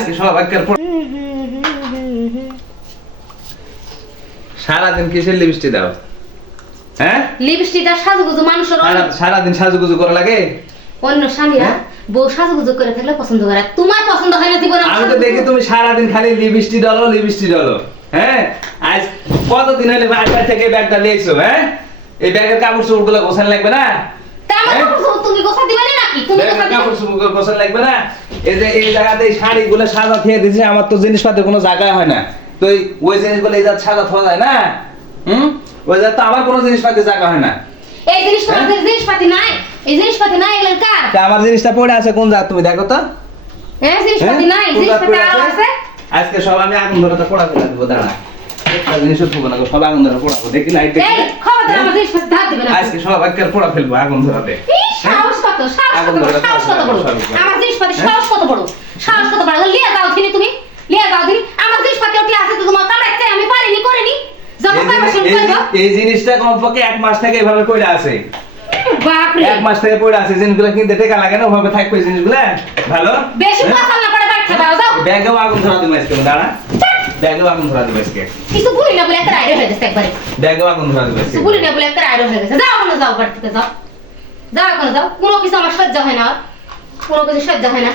আজকে সব একবার সারাদিন কিসের লিপস্টিক দাও? হ্যাঁ, লিপস্টিকটা সাজুগুজু মানুষের সারাদিন সাজুগুজু করা লাগে। অন্য স্বামীরা বউ সাজুগুজু করে থাকলে পছন্দ করে, তোমার পছন্দ হয় না জীবনে? আমি তো দেখি তুমি সারাদিন খালি লিপস্টিক ডলো লিপস্টিক ডলো। হ্যাঁ, আজ কতদিন হলে বাজার থেকে ব্যাগটা নিয়েছো? হ্যাঁ, এই ব্যাগের কাপড় চোপড় গুলো গোছান লাগবে না? তুমি গোছা দিবে নাকি? তুমি গোছা দিবে? কাপড় চোপড় গোছান লাগবে না? এই যে এই জায়গাতে এই শাড়িগুলো সাজা দিয়ে দিয়েছে, আমার তো জিনিসপত্রের কোনো জায়গা হয় না। তো ওই জিনিসগুলো এই জায়গা সাজা থাকা যায় না? ওই জায়গা তো আমার কোনো জিনিসপত্রের জায়গা হয় না। এই জিনিসপাতি নাই, এই জিনিসপাতি নাই, এগুলো কার? আমার জিনিসটা পড়ে আছে কোন জায়গা তুমি দেখো তো? হ্যাঁ, জিনিসপাতি নাই, জিনিসপাতি আরো আছে। আজকে সব আমি আগুন ধরে তো পোড়া ফেলে দেবো। দাঁড়া, একটা জিনিসও থবো না, সব আগুন ধরে পোড়াবো। দেখি লাইট দেখি। এই খবরদার আমার জিনিসপাতি ধার দিবে না। আজকে সব একবার পোড়া ফেলবো আগুন ধরাতে। সাহস কত বড় আমার জিনিসপাতি, সাহস কত বড়, সাহস কত বড়। লিয়া যাও দিনি, তুমি লিয়া যাও দিনি। আমার জিনিসপাতি ওটি আছে তো তোমার কামাইতে, আমি পারিনি করিনি। যখন পারমিশন করব এই জিনিসটা কমপক্ষে 1 মাস থেকে এভাবে পড়ে আছে। বাপ রে, 1 মাস থেকে পড়ে আছে। জিনিসগুলো কিনতে টাকা লাগে না, ওভাবে থাকবে জিনিসগুলো ভালো। বেশি কথা না পড়ে বাইরে দাও যাও। ব্যাগেও আগুন ধরা দিবে আজকে। দাঁড়া, ব্যাগেও আগুন ধরা দিবে আজকে। কিছু বলি না বলে একটা আইডিয়া হয়ে গেছে একবারে। ব্যাগেও আগুন ধরা দিবে আজকে। কিছু বলি না বলে একটা আইডিয়া হয়ে গেছে। যাও না, যাও বাড়ি থেকে যাও, যাও এখন যাও। কোনো কিছু আমার সহ্য হয় না, কোনো কিছু সহ্য হয় না।